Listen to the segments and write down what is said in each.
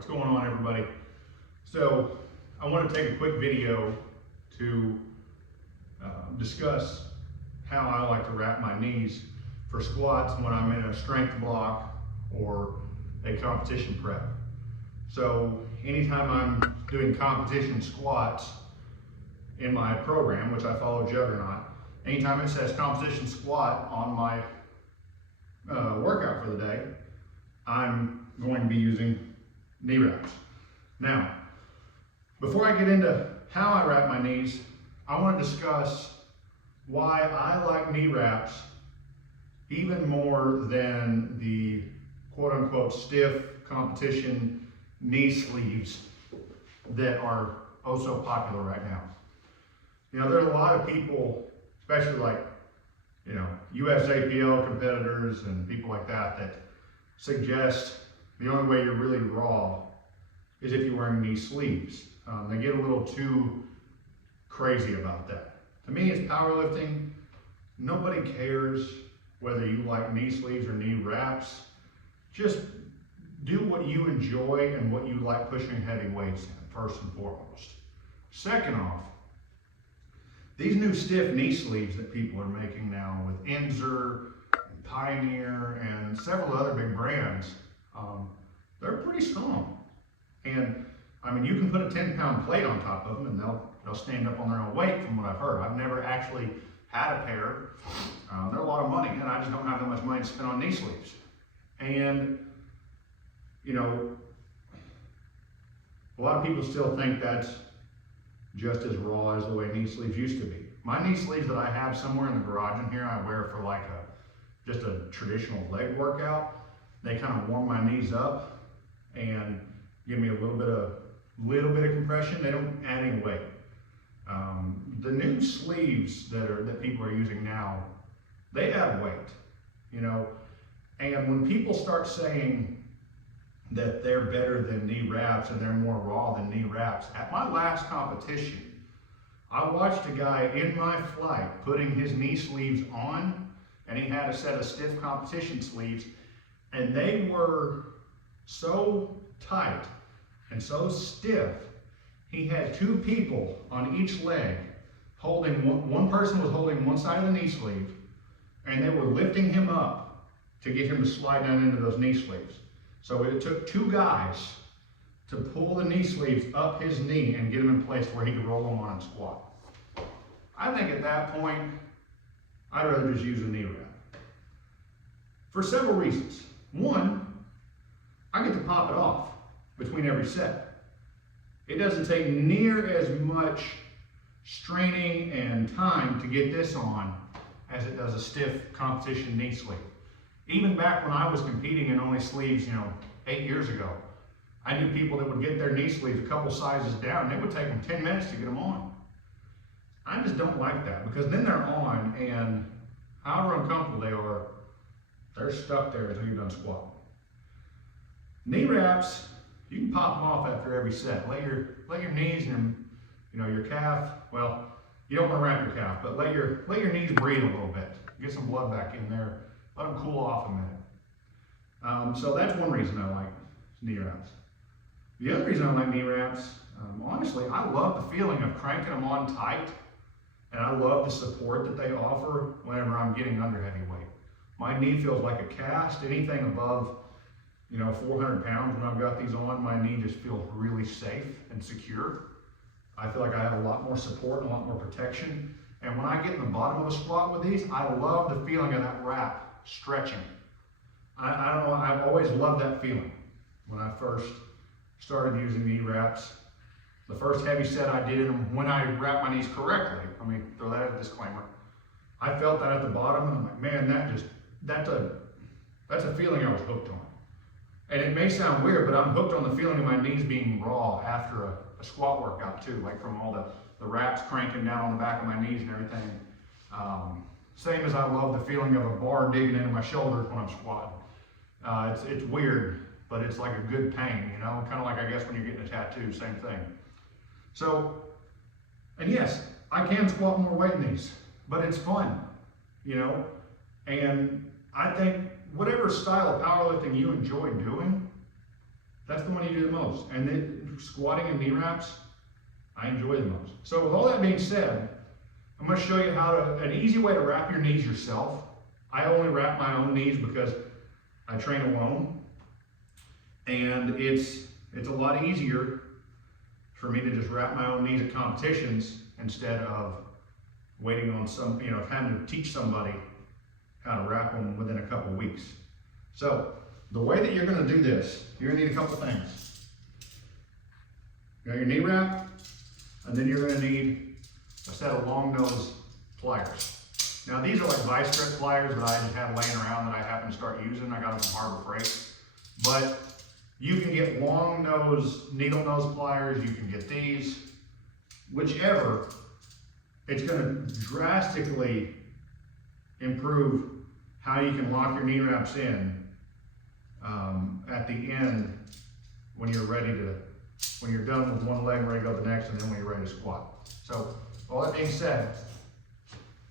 what's going on, everybody? So I want to take a quick video to discuss how I like to wrap my knees for squats when I'm in a strength block or a competition prep. So anytime I'm doing competition squats in my program, which I follow Juggernaut, anytime it says competition squat on my workout for the day, I'm going to be using knee wraps. Now, before I get into how I wrap my knees, I want to discuss why I like knee wraps even more than the quote-unquote stiff competition knee sleeves that are oh so popular right now. You know, there are a lot of people, especially like, you know, USAPL competitors and people like that, that suggest the only way you're really raw is if you're wearing knee sleeves. They get a little too crazy about that. To me, it's powerlifting. Nobody cares whether you like knee sleeves or knee wraps. Just do what you enjoy and what you like pushing heavy weights in, first and foremost. Second off, these new stiff knee sleeves that people are making now with Inzer, and Pioneer, and several other big brands, they're pretty strong. And I mean, you can put a 10-pound plate on top of them and they'll stand up on their own weight, from what I've heard. I've never actually had a pair. They're a lot of money, and I just don't have that much money to spend on knee sleeves. And, you know, a lot of people still think that's just as raw as the way knee sleeves used to be. My knee sleeves that I have somewhere in the garage in here, I wear for like just a traditional leg workout. They kind of warm my knees up and give me a little bit of compression. They don't add any weight. The new sleeves that people are using now, they add weight, you know. And when people start saying that they're better than knee wraps and they're more raw than knee wraps, at my last competition, I watched a guy in my flight putting his knee sleeves on, and he had a set of stiff competition sleeves, and they were so tight and so stiff, he had two people on each leg holding, one person was holding one side of the knee sleeve, and they were lifting him up to get him to slide down into those knee sleeves. So it took two guys to pull the knee sleeves up his knee and get him in place where he could roll them on and squat. I think at that point, I'd rather just use a knee wrap. For several reasons. One, I get to pop it off between every set. It doesn't take near as much straining and time to get this on as it does a stiff competition knee sleeve. Even back when I was competing in only sleeves, 8 years ago, I knew people that would get their knee sleeves a couple sizes down, and it would take them 10 minutes to get them on. I just don't like that, because then they're on, and however uncomfortable they are, they're stuck there until you're done squatting. Knee wraps, you can pop them off after every set. Let your knees and your calf, well, you don't want to wrap your calf, but let your knees breathe a little bit. Get some blood back in there. Let them cool off a minute. So that's one reason I like knee wraps. The other reason I like knee wraps, honestly, I love the feeling of cranking them on tight, and I love the support that they offer whenever I'm getting under heavy weight. My knee feels like a cast. Anything above 400 pounds when I've got these on, my knee just feels really safe and secure. I feel like I have a lot more support and a lot more protection. And when I get in the bottom of a squat with these, I love the feeling of that wrap stretching. I don't know, I've always loved that feeling. When I first started using knee wraps, the first heavy set I did in them, when I wrapped my knees correctly, let me throw that as a disclaimer, I felt that at the bottom, and I'm like, man, that's a feeling I was hooked on. And it may sound weird, but I'm hooked on the feeling of my knees being raw after a squat workout too, like from all the wraps cranking down on the back of my knees and everything. Same as I love the feeling of a bar digging into my shoulders when I'm squatting. It's weird, but it's like a good pain, kind of like I guess when you're getting a tattoo, same thing. So, and yes, I can squat more weight in these, but it's fun, and I think whatever style of powerlifting you enjoy doing, That's the one you do the most. And then squatting and knee wraps, I enjoy the most. So with all that being said, I'm going to show you an easy way to wrap your knees yourself. I only wrap my own knees because I train alone. And it's a lot easier for me to just wrap my own knees at competitions instead of waiting on having to teach somebody how to wrap them within a couple weeks. So the way that you're going to do this, you're going to need a couple things. You got your knee wrap, and then you're going to need a set of long nose pliers. Now these are like vice grip pliers that I just had laying around that I happened to start using. I got them from Harbor Freight. But you can get long nose, needle nose pliers, you can get these, whichever. It's going to drastically improve how you can lock your knee wraps in at the end when you're done with one leg, ready to go to the next, and then when you're ready to squat. So, all that being said,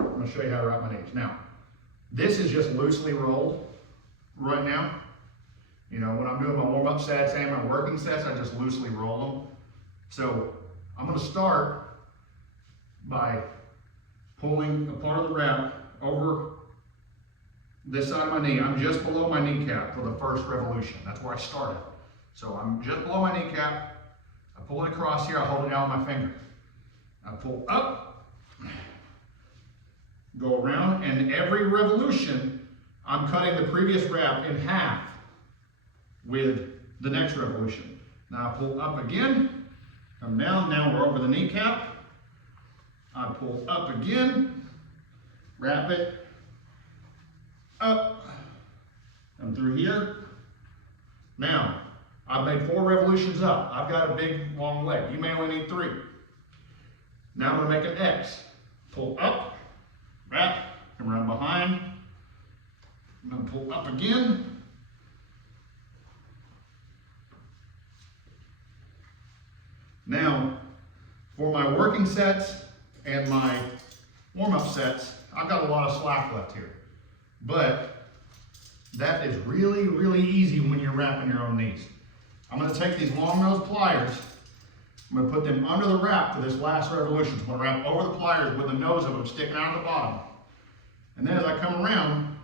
I'm going to show you how to wrap my knees. Now, this is just loosely rolled right now. You know, when I'm doing my warm-up sets and my working sets, I just loosely roll them. So, I'm going to start by pulling a part of the wrap over this side of my knee. I'm just below my kneecap for the first revolution. That's where I started. So I'm just below my kneecap. I pull it across here. I hold it down with my finger. I pull up, go around, and every revolution, I'm cutting the previous wrap in half with the next revolution. Now I pull up again, come down. Now we're over the kneecap. I pull up again, wrap it up, and through here. Now, I've made 4 revolutions up. I've got a big, long leg. You may only need 3. Now I'm going to make an X. Pull up, wrap, come around behind. I'm going to pull up again. Now, for my working sets and my warm-up sets, I've got a lot of slack left here. But that is really, really easy when you're wrapping your own knees. I'm going to take these long nose pliers, I'm going to put them under the wrap for this last revolution. I'm going to wrap over the pliers with the nose of them sticking out of the bottom. And then as I come around,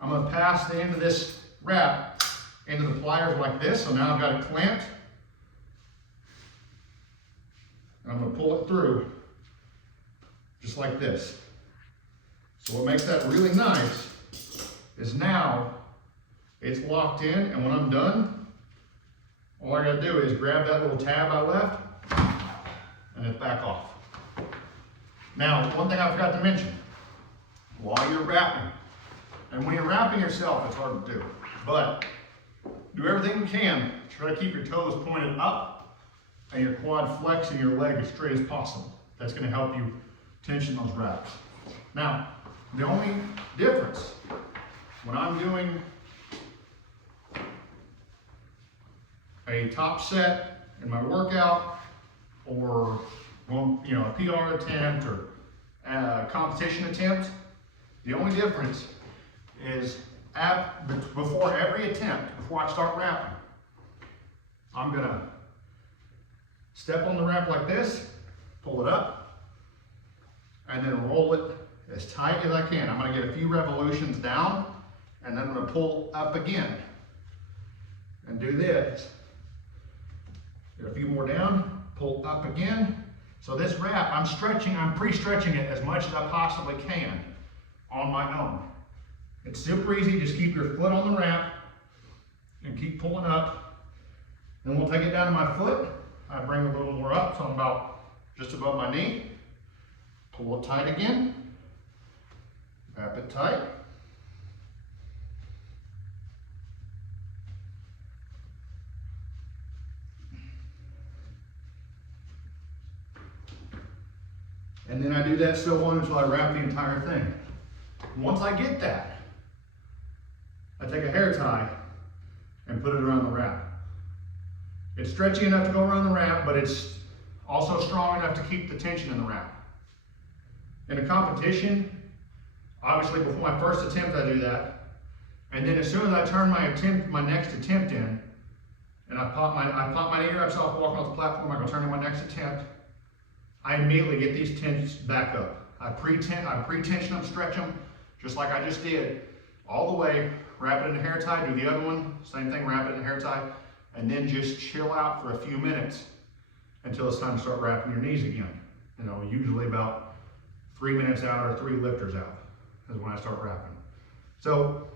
I'm going to pass the end of this wrap into the pliers like this. So now I've got it clamped. And I'm going to pull it through just like this. So what makes that really nice is now it's locked in, and when I'm done, all I gotta do is grab that little tab I left and it's back off. Now, one thing I forgot to mention, while you're wrapping, and when you're wrapping yourself, it's hard to do, but do everything you can. Try to keep your toes pointed up and your quad flex and your leg as straight as possible. That's gonna help you tension those wraps. Now, the only difference when I'm doing a top set in my workout or a PR attempt or a competition attempt, the only difference is before every attempt, before I start wrapping, I'm gonna step on the wrap like this, pull it up, and then roll it as tight as I can. I'm going to get a few revolutions down, and then I'm going to pull up again and do this. Get a few more down, pull up again. So this wrap, I'm pre-stretching it as much as I possibly can on my own. It's super easy. Just keep your foot on the wrap and keep pulling up. Then we'll take it down to my foot. I bring a little more up, so I'm just above my knee. Pull it tight again. Wrap it tight. And then I do that so long until I wrap the entire thing. Once I get that, I take a hair tie and put it around the wrap. It's stretchy enough to go around the wrap, but it's also strong enough to keep the tension in the wrap. In a competition, obviously before my first attempt I do that, and then as soon as I turn my next attempt in, and I pop my knee wraps off walking off the platform. I go turn to my next attempt. I immediately get these tensions back up. I pre-tension them, stretch them, just like I just did, all the way, wrap it in a hair tie, do the other one, same thing, wrap it in a hair tie, and then just chill out for a few minutes until it's time to start wrapping your knees again. You know, usually about 3 minutes out or 3 lifters out is when I start wrapping. So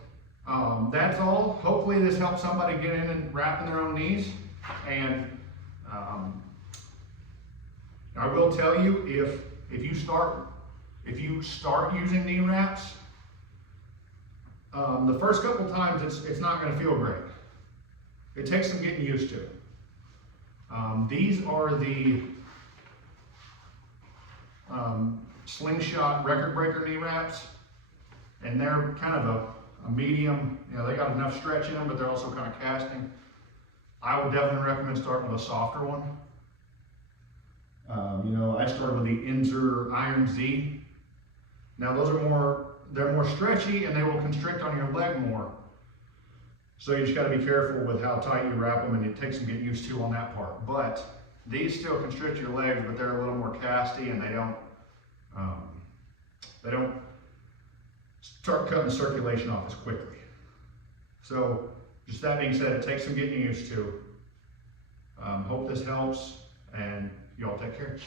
that's all. Hopefully this helps somebody get in and wrapping their own knees. And I will tell you, if you start using knee wraps, the first couple times it's not going to feel great. It takes some getting used to. These are the Slingshot Record Breaker knee wraps, and they're kind of a medium. You know, they got enough stretch in them, but they're also kind of casting. I would definitely recommend starting with a softer one. You know, I started with the Inzer Iron Z. Now those are they're more stretchy and they will constrict on your leg more. So you just got to be careful with how tight you wrap them, and it takes some getting used to on that part. But these still constrict your legs, but they're a little more casty, and they don't start cutting the circulation off as quickly. So just that being said, it takes some getting used to. Hope this helps, and y'all take care.